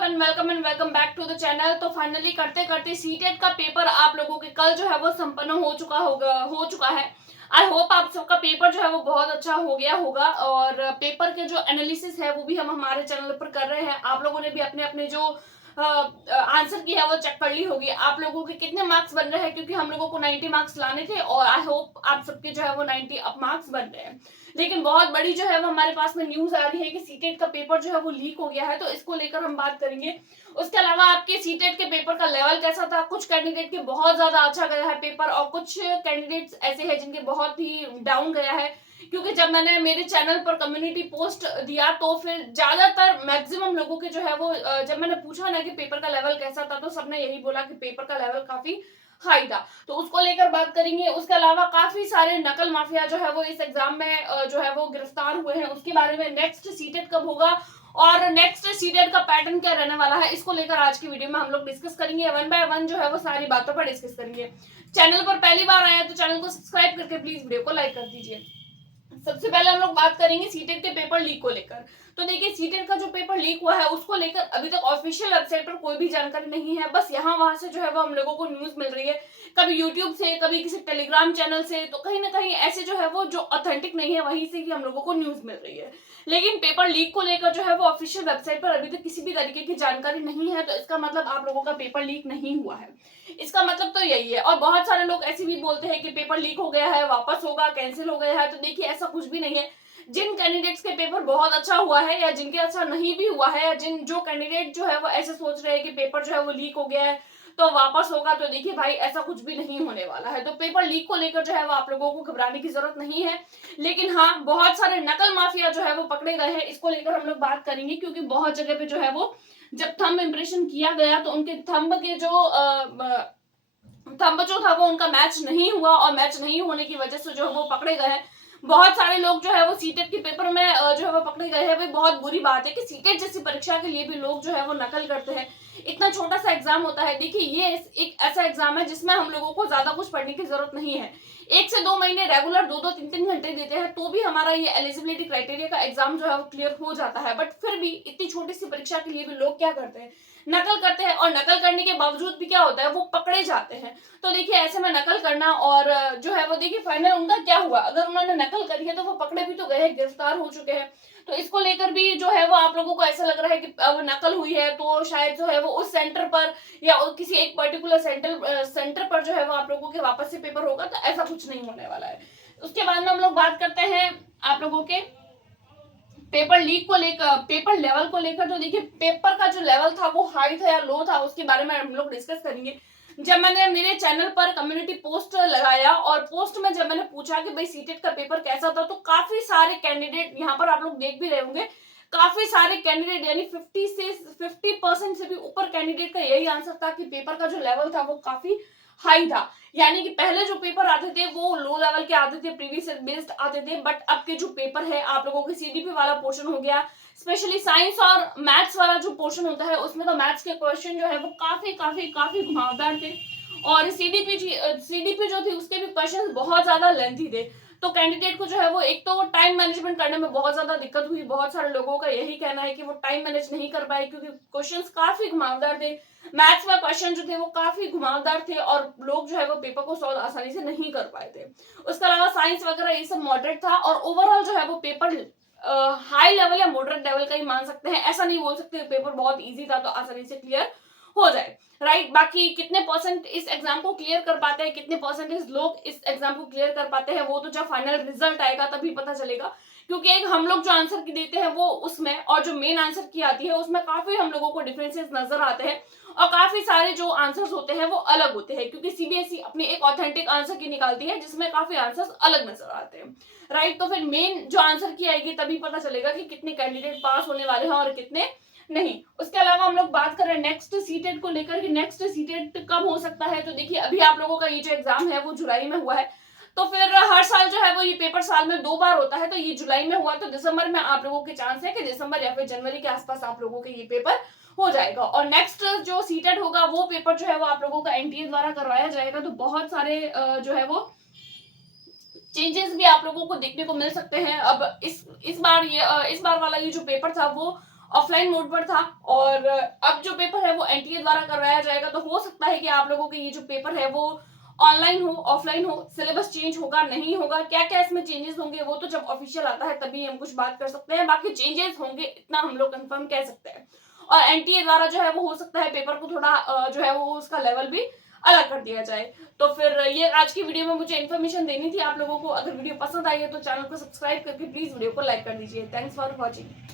Everyone, welcome and welcome back to the channel. तो finally करते करते सीटेट का पेपर आप लोगों के कल जो है वो संपन्न हो चुका है। आई होप आप सबका पेपर जो है वो बहुत अच्छा हो गया होगा और पेपर के जो एनालिसिस है वो भी हम हमारे चैनल पर कर रहे हैं। आप लोगों ने भी अपने अपने जो आंसर की है वो चेक कर ली होगी। आप लोगों के कितने मार्क्स बन रहे हैं, क्योंकि हम लोगों को 90 मार्क्स लाने थे और आई होप आप सबके जो है वो 90 अप मार्क्स बन रहे हैं। लेकिन बहुत बड़ी जो है वो हमारे पास में न्यूज आ रही है कि सीटेट का पेपर जो है वो लीक हो गया है, तो इसको लेकर हम बात करेंगे। उसके अलावा आपके सीटेट के पेपर का लेवल कैसा था। कुछ कैंडिडेट के बहुत ज्यादा अच्छा गया है पेपर और कुछ कैंडिडेट्स ऐसे हैं जिनके बहुत ही डाउन गया है, क्योंकि जब मैंने मेरे चैनल पर कम्युनिटी पोस्ट दिया तो फिर ज्यादातर मैक्सिमम लोगों के जो है वो जब मैंने पूछा ना कि पेपर का लेवल कैसा था, तो सबने यही बोला कि पेपर का लेवल काफी हाई था। तो उसको लेकर बात करेंगे। उसके अलावा काफी सारे नकल माफिया जो है वो इस एग्जाम में जो है वो गिरफ्तार हुए हैं, उसके बारे में नेक्स्ट सीटेट कब होगा और नेक्स्ट सीटेट का पैटर्न क्या रहने वाला है, इसको लेकर आज की वीडियो में हम लोग डिस्कस करेंगे। वन बाय वन जो है वो सारी बातों पर डिस्कस करेंगे। चैनल पर पहली बार आया तो चैनल को सब्सक्राइब करके प्लीज वीडियो को लाइक कर दीजिए। सबसे पहले हम लोग बात करेंगे सीटेट के पेपर लीक को लेकर। तो देखिए, सीटेट का जो पेपर लीक हुआ है उसको लेकर अभी तक ऑफिशियल वेबसाइट पर कोई भी जानकारी नहीं है। बस यहाँ वहां से जो है वो हम लोगों को न्यूज मिल रही है, कभी यूट्यूब से, कभी किसी टेलीग्राम चैनल से। तो कहीं ना कहीं ऐसे जो है वो जो ऑथेंटिक नहीं है वहीं से ही हम लोगों को न्यूज मिल रही है। लेकिन पेपर लीक को लेकर जो है वो ऑफिशियल वेबसाइट पर अभी तक किसी भी तरीके की जानकारी नहीं है, तो इसका मतलब आप लोगों का पेपर लीक नहीं हुआ है। इसका मतलब तो यही है। और बहुत सारे लोग ऐसे भी बोलते हैं कि पेपर लीक हो गया है, वापस होगा, कैंसिल हो गया है। तो देखिए, ऐसा कुछ भी नहीं है। जिन कैंडिडेट्स के पेपर बहुत अच्छा हुआ है या जिनके अच्छा नहीं भी हुआ है, या जो कैंडिडेट जो है वो ऐसे सोच रहे हैं कि पेपर जो है वो लीक हो गया है तो वापस होगा, तो देखिए भाई, ऐसा कुछ भी नहीं होने वाला है। तो पेपर लीक को लेकर जो है वो आप लोगों को घबराने की जरूरत नहीं है। लेकिन हाँ, बहुत सारे नकल माफिया जो है वो पकड़े गए हैं, इसको लेकर हम लोग बात करेंगे। क्योंकि बहुत जगह पे जो है वो जब थंब इम्प्रेशन किया गया तो उनके थंब के जो थंब जो था वो उनका मैच नहीं हुआ और मैच नहीं होने की वजह से जो है वो पकड़े गए हैं। बहुत सारे लोग जो है वो सीटेट के पेपर में जो है वो पकड़े गए हैं। भाई, बहुत बुरी बात है कि सीटेट जैसी परीक्षा के लिए भी लोग जो है वो नकल करते हैं। इतना छोटा सा एग्जाम होता है। देखिए, ये एक ऐसा एग्जाम है जिसमें हम लोगों को ज्यादा कुछ पढ़ने की जरूरत नहीं है। 1 से 2 महीने रेगुलर 2-2, 3-3 घंटे देते हैं तो भी हमारा ये एलिजिबिलिटी क्राइटेरिया का एग्जाम जो है वो क्लियर हो जाता है। बट फिर भी इतनी छोटी सी परीक्षा के लिए भी लोग क्या करते हैं, नकल करते हैं। और नकल करने के बावजूद भी क्या होता है, वो पकड़े जाते हैं। तो देखिए, ऐसे में नकल करना और जो है वो देखिए फाइनल उनका क्या हुआ। अगर उन्होंने नकल करी है तो वो पकड़े भी तो गए हैं, गिरफ्तार हो चुके हैं। तो इसको लेकर भी जो है वो आप लोगों को ऐसा लग रहा है कि अब नकल हुई है तो शायद जो है वो उस सेंटर पर या किसी एक पर्टिकुलर सेंटर पर जो है वो आप लोगों के वापस से पेपर होगा, तो ऐसा कुछ नहीं होने वाला है। उसके बाद में हम लोग बात करते हैं आप लोगों के पेपर लीक को लेकर, पेपर लेवल को लेकर। तो देखिए, पेपर का जो लेवल था वो हाई था या लो था, उसके बारे में हम लोग डिस्कस करेंगे। जब मैंने मेरे चैनल पर कम्युनिटी पोस्ट लगाया और पोस्ट में जब मैंने पूछा कि भाई सीटेट का पेपर कैसा था, तो काफी सारे कैंडिडेट, यहाँ पर आप लोग देख भी रहे होंगे, काफी सारे कैंडिडेट यानी 50% से भी ऊपर कैंडिडेट का यही आंसर था कि पेपर का जो लेवल था वो काफी हाई था। यानी कि पहले जो पेपर आते थे वो लो लेवल के आते थे, प्रीवियस बेस्ड आते थे। बट अब के जो पेपर है आप लोगों के सीडीपी वाला पोर्शन हो गया, स्पेशली साइंस और मैथ्स वाला जो पोर्शन होता है, उसमें तो मैथ्स के क्वेश्चन जो है वो काफी काफी काफी घुमावदार थे। और सीडीपी जो थी उसके भी क्वेश्चन बहुत ज्यादा लेंथी थे। तो कैंडिडेट को जो है वो एक तो टाइम मैनेजमेंट करने में बहुत ज्यादा दिक्कत हुई। बहुत सारे लोगों का यही कहना है कि वो टाइम मैनेज नहीं कर पाए क्योंकि क्वेश्चंस काफी घुमावदार थे। मैथ्स में क्वेश्चन जो थे वो काफी घुमावदार थे और लोग जो है वो पेपर को सॉल्व आसानी से नहीं कर पाए थे। उसके अलावा साइंस वगैरह ये सब मॉडरेट था और ओवरऑल जो है वो पेपर हाई लेवल या मॉडरेट लेवल का ही मान सकते हैं। ऐसा नहीं बोल सकते पेपर बहुत इजी था तो आसानी से क्लियर हो जाए, राइट। बाकी कितने परसेंट इस एग्जाम को क्लियर कर पाते हैं, कितने परसेंटेज लोग इस एग्जाम को क्लियर कर पाते हैं, वो तो जब फाइनल रिजल्ट आएगा तभी पता चलेगा। क्योंकि एक हम लोग जो आंसर की देते हैं वो उसमें, और जो मेन आंसर की आती है उसमें काफी हम लोगों को डिफरेंसेस नजर आते हैं और काफी सारे जो आंसर्स होते हैं वो अलग होते हैं। क्योंकि सीबीएसई अपनी एक ऑथेंटिक आंसर की निकालती है जिसमें काफी आंसर्स अलग नजर आते हैं, राइट। तो फिर मेन जो आंसर की आएगी तभी पता चलेगा कि कितने कैंडिडेट पास होने वाले हैं और कितने नहीं। उसके अलावा हम लोग बात करें नेक्स्ट सीटेट को लेकर कि नेक्स्ट सीटेट कब हो सकता है। तो देखिए, अभी आप लोगों का ये जो एग्जाम है वो जुलाई में हुआ है, तो फिर हर साल जो है वो ये पेपर साल में 2 बार होता है। तो ये जुलाई में हुआ तो दिसंबर में आप लोगों के चांस है कि दिसंबर या फिर जनवरी के आसपास आप लोगों के ये पेपर हो जाएगा। और नेक्स्ट जो सीटेट होगा वो पेपर जो है वो आप लोगों का एनटीए द्वारा करवाया जाएगा। तो बहुत सारे जो है वो चेंजेस भी आप लोगों को देखने को मिल सकते हैं। अब इस बार वाला ये जो पेपर था वो ऑफलाइन मोड पर था और अब जो पेपर है वो एनटीए द्वारा करवाया जाएगा। तो हो सकता है कि आप लोगों के ये जो पेपर है वो ऑनलाइन हो, ऑफलाइन हो, सिलेबस चेंज होगा, नहीं होगा, क्या क्या इसमें चेंजेस होंगे वो तो जब ऑफिशियल आता है तभी हम कुछ बात कर सकते हैं। बाकी चेंजेस होंगे इतना हम लोग कंफर्म कह सकते हैं। और एनटीए द्वारा जो है वो हो सकता है पेपर को थोड़ा जो है वो उसका लेवल भी अलग कर दिया जाए। तो फिर ये आज की वीडियो में मुझे इन्फॉर्मेशन देनी थी आप लोगों को। अगर वीडियो पसंद आई है तो चैनल को सब्सक्राइब करके प्लीज वीडियो को लाइक कर दीजिए। Thanks for watching.